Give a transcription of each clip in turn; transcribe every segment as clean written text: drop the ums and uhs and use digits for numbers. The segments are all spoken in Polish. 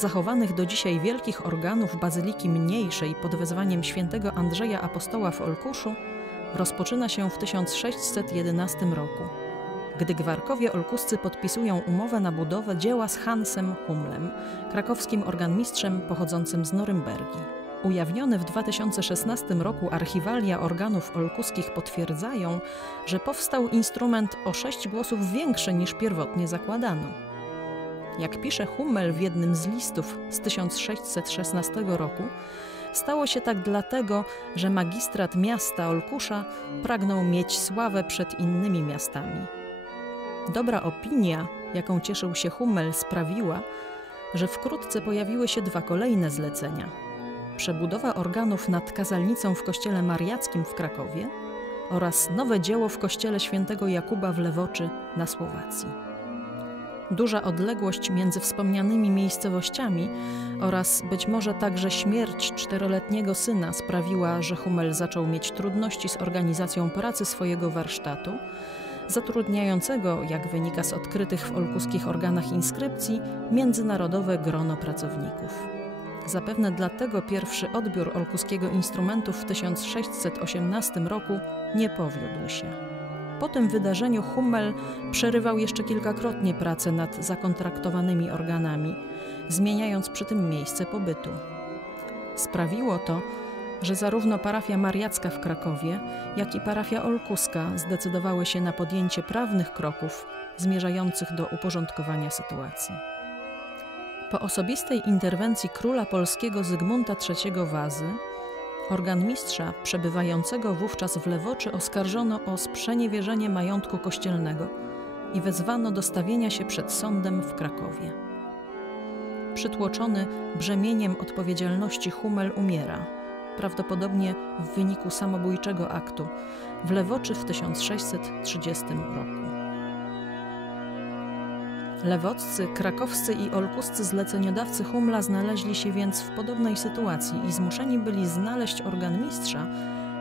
zachowanych do dzisiaj wielkich organów bazyliki mniejszej pod wezwaniem świętego Andrzeja Apostoła w Olkuszu rozpoczyna się w 1611 roku, gdy gwarkowie olkuscy podpisują umowę na budowę dzieła z Hansem Hummlem, krakowskim organmistrzem pochodzącym z Norymbergi. Ujawnione w 2016 roku archiwalia organów olkuskich potwierdzają, że powstał instrument o 6 głosów większy niż pierwotnie zakładano. Jak pisze Hummel w jednym z listów z 1616 roku, stało się tak dlatego, że magistrat miasta Olkusza pragnął mieć sławę przed innymi miastami. Dobra opinia, jaką cieszył się Hummel, sprawiła, że wkrótce pojawiły się 2 kolejne zlecenia. Przebudowa organów nad kazalnicą w kościele mariackim w Krakowie oraz nowe dzieło w kościele świętego Jakuba w Lewoczy na Słowacji. Duża odległość między wspomnianymi miejscowościami oraz być może także śmierć 4-letniego syna sprawiła, że Hummel zaczął mieć trudności z organizacją pracy swojego warsztatu, zatrudniającego, jak wynika z odkrytych w olkuskich organach inskrypcji, międzynarodowe grono pracowników. Zapewne dlatego pierwszy odbiór olkuskiego instrumentu w 1618 roku nie powiódł się. Po tym wydarzeniu Hummel przerywał jeszcze kilkakrotnie pracę nad zakontraktowanymi organami, zmieniając przy tym miejsce pobytu. Sprawiło to, że zarówno parafia mariacka w Krakowie, jak i parafia olkuska zdecydowały się na podjęcie prawnych kroków zmierzających do uporządkowania sytuacji. Po osobistej interwencji króla polskiego Zygmunta III Wazy, organmistrza przebywającego wówczas w Lewoczy oskarżono o sprzeniewierzenie majątku kościelnego i wezwano do stawienia się przed sądem w Krakowie. Przytłoczony brzemieniem odpowiedzialności Hummel umiera, prawdopodobnie w wyniku samobójczego aktu, w Lewoczy w 1630 roku. Lewoccy, krakowscy i olkuscy zleceniodawcy Hummla znaleźli się więc w podobnej sytuacji i zmuszeni byli znaleźć organmistrza,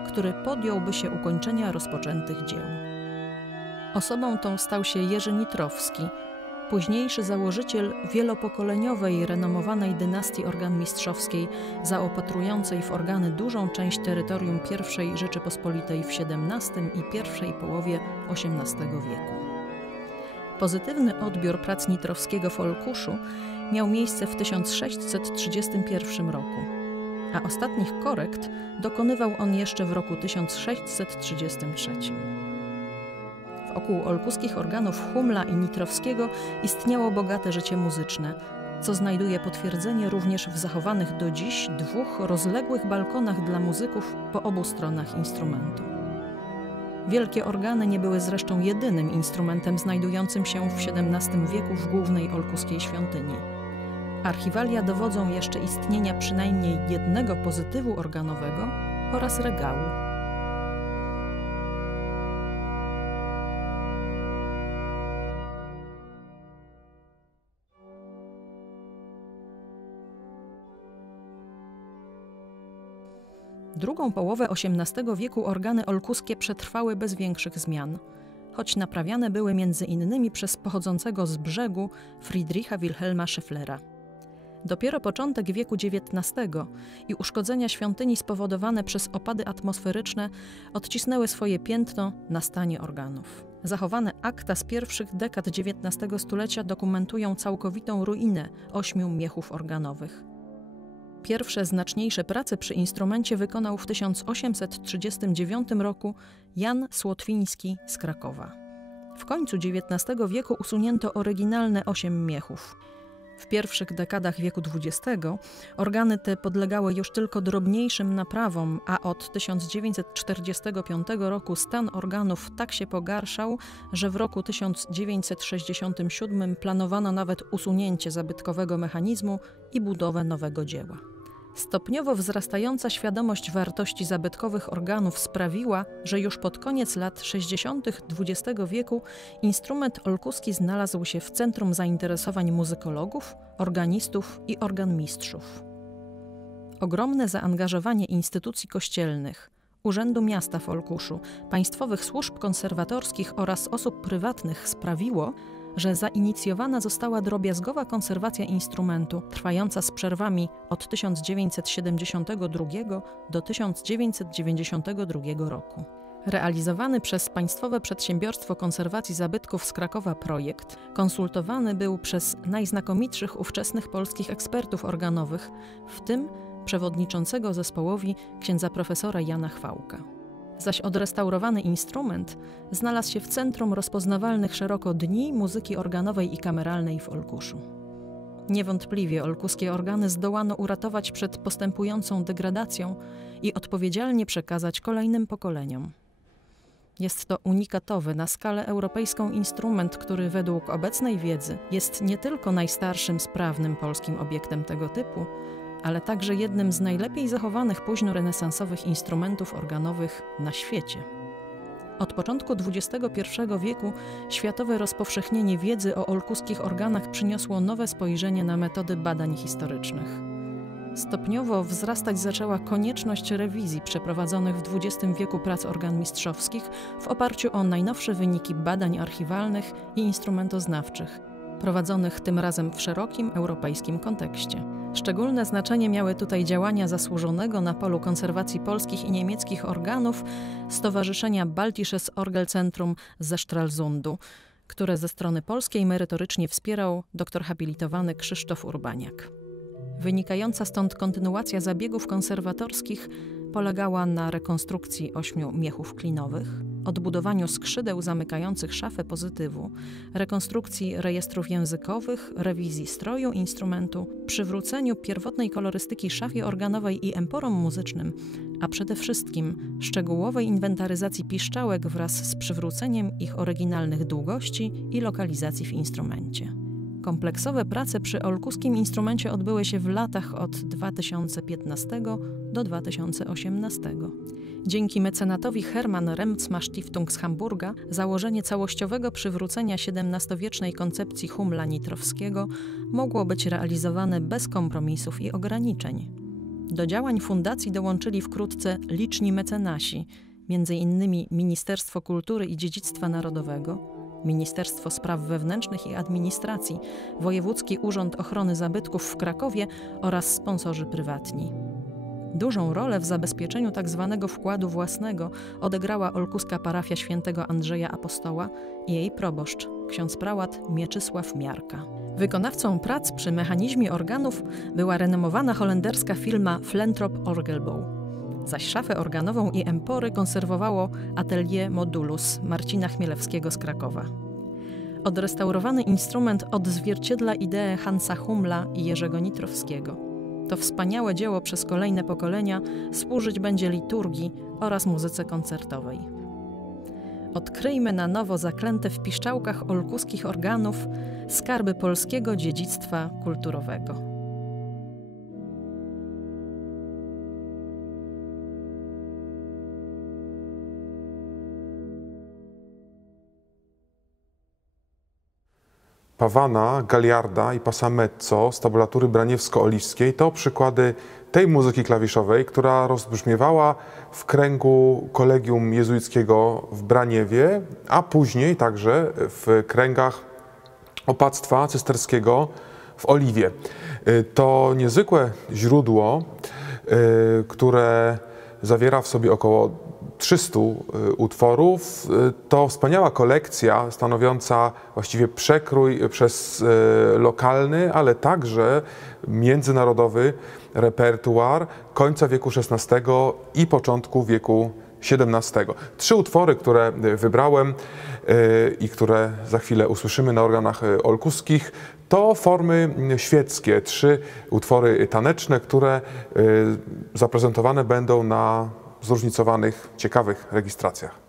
który podjąłby się ukończenia rozpoczętych dzieł. Osobą tą stał się Jerzy Nitrowski, późniejszy założyciel wielopokoleniowej, renomowanej dynastii organmistrzowskiej, zaopatrującej w organy dużą część terytorium I Rzeczypospolitej w XVII i pierwszej połowie XVIII wieku. Pozytywny odbiór prac Nitrowskiego w Olkuszu miał miejsce w 1631 roku, a ostatnich korekt dokonywał on jeszcze w roku 1633. Wokół olkuskich organów Hummla i Nitrowskiego istniało bogate życie muzyczne, co znajduje potwierdzenie również w zachowanych do dziś 2 rozległych balkonach dla muzyków po obu stronach instrumentu. Wielkie organy nie były zresztą jedynym instrumentem znajdującym się w XVII wieku w głównej olkuskiej świątyni. Archiwalia dowodzą jeszcze istnienia przynajmniej jednego pozytywu organowego oraz regału. Drugą połowę XVIII wieku organy olkuskie przetrwały bez większych zmian, choć naprawiane były między innymi przez pochodzącego z Brzegu Friedricha Wilhelma Schefflera. Dopiero początek wieku XIX i uszkodzenia świątyni spowodowane przez opady atmosferyczne odcisnęły swoje piętno na stanie organów. Zachowane akta z pierwszych dekad XIX stulecia dokumentują całkowitą ruinę 8 miechów organowych. Pierwsze znaczniejsze prace przy instrumencie wykonał w 1839 roku Jan Słotwiński z Krakowa. W końcu XIX wieku usunięto oryginalne 8 miechów. W pierwszych dekadach wieku XX organy te podlegały już tylko drobniejszym naprawom, a od 1945 roku stan organów tak się pogarszał, że w roku 1967 planowano nawet usunięcie zabytkowego mechanizmu i budowę nowego dzieła. Stopniowo wzrastająca świadomość wartości zabytkowych organów sprawiła, że już pod koniec lat 60. XX wieku instrument olkuski znalazł się w centrum zainteresowań muzykologów, organistów i organmistrzów. Ogromne zaangażowanie instytucji kościelnych, Urzędu Miasta w Olkuszu, państwowych służb konserwatorskich oraz osób prywatnych sprawiło, że zainicjowana została drobiazgowa konserwacja instrumentu, trwająca z przerwami od 1972 do 1992 roku. Realizowany przez Państwowe Przedsiębiorstwo Konserwacji Zabytków z Krakowa projekt konsultowany był przez najznakomitszych ówczesnych polskich ekspertów organowych, w tym przewodniczącego zespołowi księdza profesora Jana Chwałka. Zaś odrestaurowany instrument znalazł się w centrum rozpoznawalnych szeroko dni muzyki organowej i kameralnej w Olkuszu. Niewątpliwie olkuskie organy zdołano uratować przed postępującą degradacją i odpowiedzialnie przekazać kolejnym pokoleniom. Jest to unikatowy na skalę europejską instrument, który według obecnej wiedzy jest nie tylko najstarszym sprawnym polskim obiektem tego typu, ale także jednym z najlepiej zachowanych późnorenesansowych instrumentów organowych na świecie. Od początku XXI wieku światowe rozpowszechnienie wiedzy o olkuskich organach przyniosło nowe spojrzenie na metody badań historycznych. Stopniowo wzrastać zaczęła konieczność rewizji przeprowadzonych w XX wieku prac organmistrzowskich w oparciu o najnowsze wyniki badań archiwalnych i instrumentoznawczych, prowadzonych tym razem w szerokim europejskim kontekście. Szczególne znaczenie miały tutaj działania zasłużonego na polu konserwacji polskich i niemieckich organów Stowarzyszenia Baltisches Orgelzentrum ze Stralsundu, które ze strony polskiej merytorycznie wspierał doktor habilitowany Krzysztof Urbaniak. Wynikająca stąd kontynuacja zabiegów konserwatorskich polegała na rekonstrukcji 8 miechów klinowych, odbudowaniu skrzydeł zamykających szafę pozytywu, rekonstrukcji rejestrów językowych, rewizji stroju instrumentu, przywróceniu pierwotnej kolorystyki szafie organowej i emporom muzycznym, a przede wszystkim szczegółowej inwentaryzacji piszczałek wraz z przywróceniem ich oryginalnych długości i lokalizacji w instrumencie. Kompleksowe prace przy olkuskim instrumencie odbyły się w latach od 2015 do 2018. Dzięki mecenatowi Hermann Remzma Stiftung z Hamburga założenie całościowego przywrócenia XVII-wiecznej koncepcji Hummla Nitrowskiego mogło być realizowane bez kompromisów i ograniczeń. Do działań fundacji dołączyli wkrótce liczni mecenasi, m.in. Ministerstwo Kultury i Dziedzictwa Narodowego, Ministerstwo Spraw Wewnętrznych i Administracji, Wojewódzki Urząd Ochrony Zabytków w Krakowie oraz sponsorzy prywatni. Dużą rolę w zabezpieczeniu tzw. wkładu własnego odegrała olkuska parafia świętego Andrzeja Apostoła i jej proboszcz, ksiądz prałat Mieczysław Miarka. Wykonawcą prac przy mechanizmie organów była renomowana holenderska firma Flentrop Orgelbouw. Zaś szafę organową i empory konserwowało Atelier Modulus Marcina Chmielewskiego z Krakowa. Odrestaurowany instrument odzwierciedla ideę Hansa Hummla i Jerzego Nitrowskiego. To wspaniałe dzieło przez kolejne pokolenia służyć będzie liturgii oraz muzyce koncertowej. Odkryjmy na nowo zaklęte w piszczałkach olkuskich organów skarby polskiego dziedzictwa kulturowego. Pavana, Gagliarda i Passamezzo z tabulatury braniewsko-oliwskiej to przykłady tej muzyki klawiszowej, która rozbrzmiewała w kręgu kolegium jezuickiego w Braniewie, a później także w kręgach opactwa cysterskiego w Oliwie. To niezwykłe źródło, które zawiera w sobie około 300 utworów. To wspaniała kolekcja stanowiąca właściwie przekrój przez lokalny, ale także międzynarodowy repertuar końca wieku XVI i początku wieku XVII. 3 utwory, które wybrałem i które za chwilę usłyszymy na organach olkuskich, to formy świeckie, 3 utwory taneczne, które zaprezentowane będą na zróżnicowanych, ciekawych rejestracjach.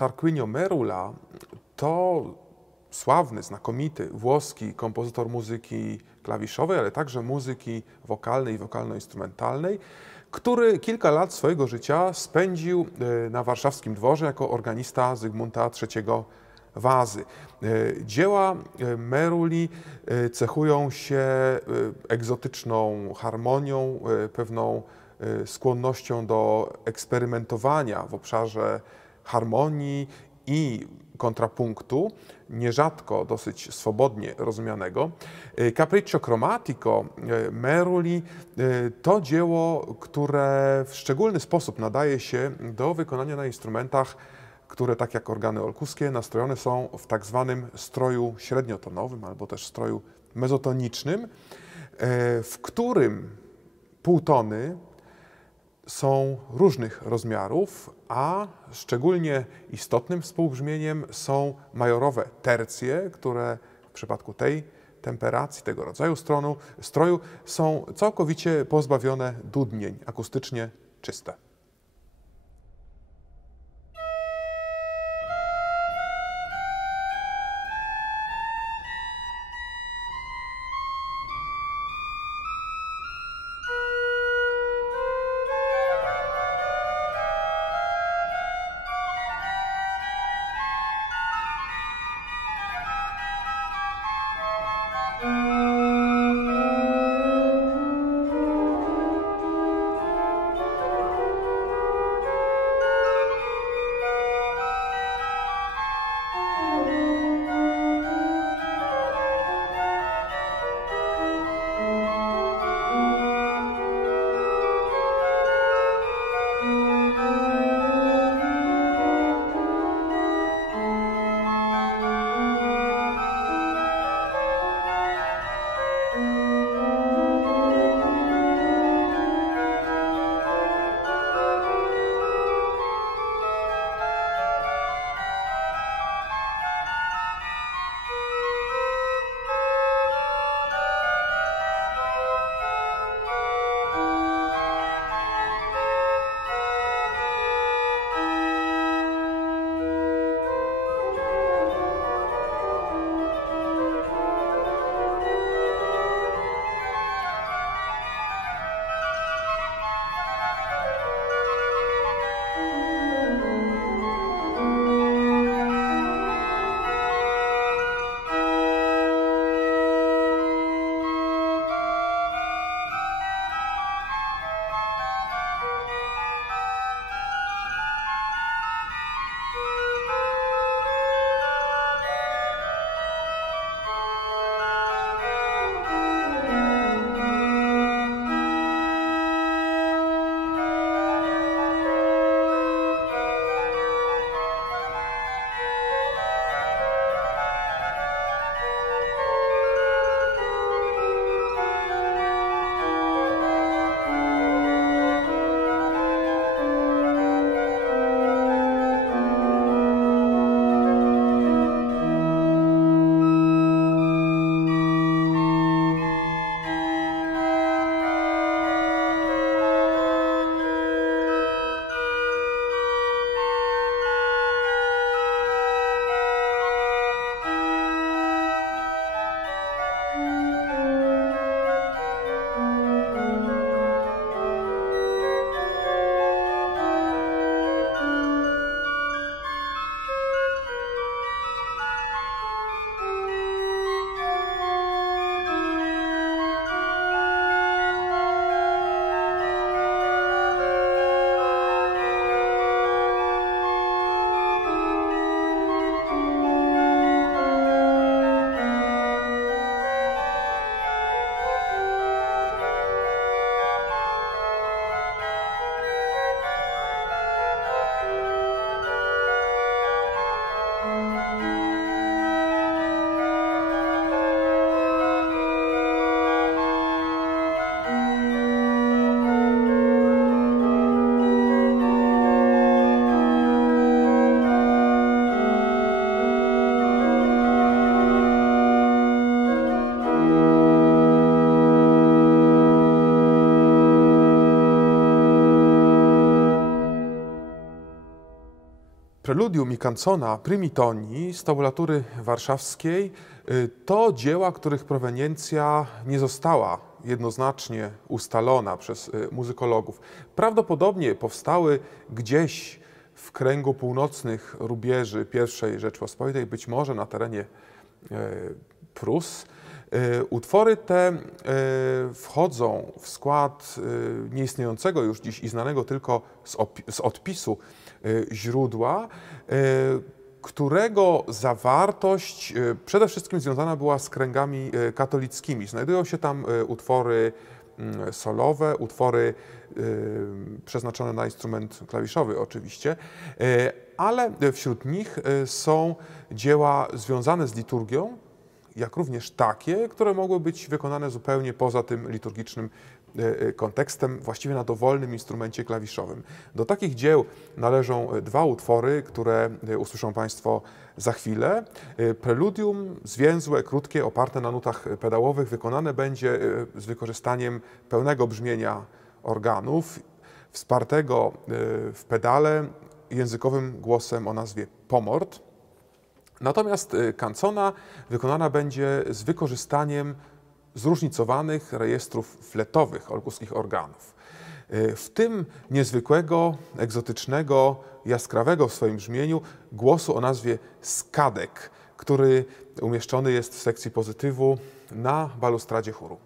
Tarquinio Merula to sławny, znakomity włoski kompozytor muzyki klawiszowej, ale także muzyki wokalnej i wokalno-instrumentalnej, który kilka lat swojego życia spędził na warszawskim dworze jako organista Zygmunta III Wazy. Dzieła Meruli cechują się egzotyczną harmonią, pewną skłonnością do eksperymentowania w obszarze harmonii i kontrapunktu, nierzadko dosyć swobodnie rozumianego. Capriccio Cromatico Meruli to dzieło, które w szczególny sposób nadaje się do wykonania na instrumentach, które, tak jak organy olkuskie, nastrojone są w tak zwanym stroju średniotonowym albo też stroju mezotonicznym, w którym półtony są różnych rozmiarów, a szczególnie istotnym współbrzmieniem są majorowe tercje, które w przypadku tej temperacji, tego rodzaju stroju są całkowicie pozbawione dudnień, akustycznie czyste. Preludium i Canzona primi toni z tabulatury warszawskiej to dzieła, których proweniencja nie została jednoznacznie ustalona przez muzykologów. Prawdopodobnie powstały gdzieś w kręgu północnych rubieży I Rzeczpospolitej, być może na terenie Prus. Utwory te wchodzą w skład nieistniejącego już dziś i znanego tylko z odpisu źródła, którego zawartość przede wszystkim związana była z kręgami katolickimi. Znajdują się tam utwory solowe, utwory przeznaczone na instrument klawiszowy oczywiście, ale wśród nich są dzieła związane z liturgią, jak również takie, które mogły być wykonane zupełnie poza tym liturgicznym kontekstem, właściwie na dowolnym instrumencie klawiszowym. Do takich dzieł należą dwa utwory, które usłyszą Państwo za chwilę. Preludium, zwięzłe, krótkie, oparte na nutach pedałowych, wykonane będzie z wykorzystaniem pełnego brzmienia organów, wspartego w pedale językowym głosem o nazwie pomort. Natomiast canzona wykonana będzie z wykorzystaniem zróżnicowanych rejestrów fletowych olkuskich organów. W tym niezwykłego, egzotycznego, jaskrawego w swoim brzmieniu głosu o nazwie skadek, który umieszczony jest w sekcji pozytywu na balustradzie chóru.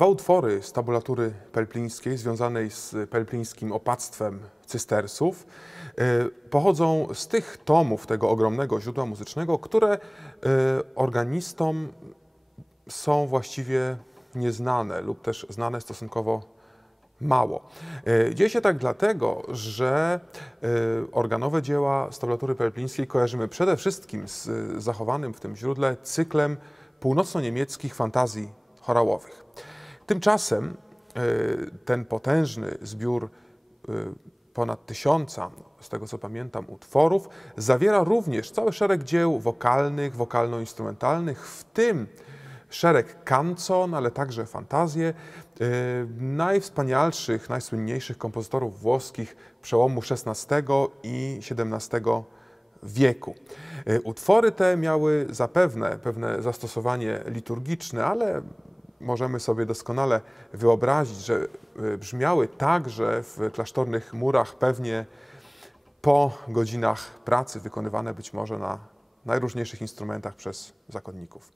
Dwa utwory z tabulatury pelplińskiej związanej z pelplińskim opactwem cystersów pochodzą z tych tomów tego ogromnego źródła muzycznego, które organistom są właściwie nieznane lub też znane stosunkowo mało. Dzieje się tak dlatego, że organowe dzieła z tabulatury pelplińskiej kojarzymy przede wszystkim z zachowanym w tym źródle cyklem północno-niemieckich fantazji chorałowych. Tymczasem ten potężny zbiór ponad 1000, z tego co pamiętam, utworów zawiera również cały szereg dzieł wokalnych, wokalno-instrumentalnych, w tym szereg canzon, ale także fantazje najwspanialszych, najsłynniejszych kompozytorów włoskich przełomu XVI i XVII wieku. Utwory te miały zapewne pewne zastosowanie liturgiczne, ale możemy sobie doskonale wyobrazić, że brzmiały także w klasztornych murach, pewnie po godzinach pracy, wykonywane być może na najróżniejszych instrumentach przez zakonników.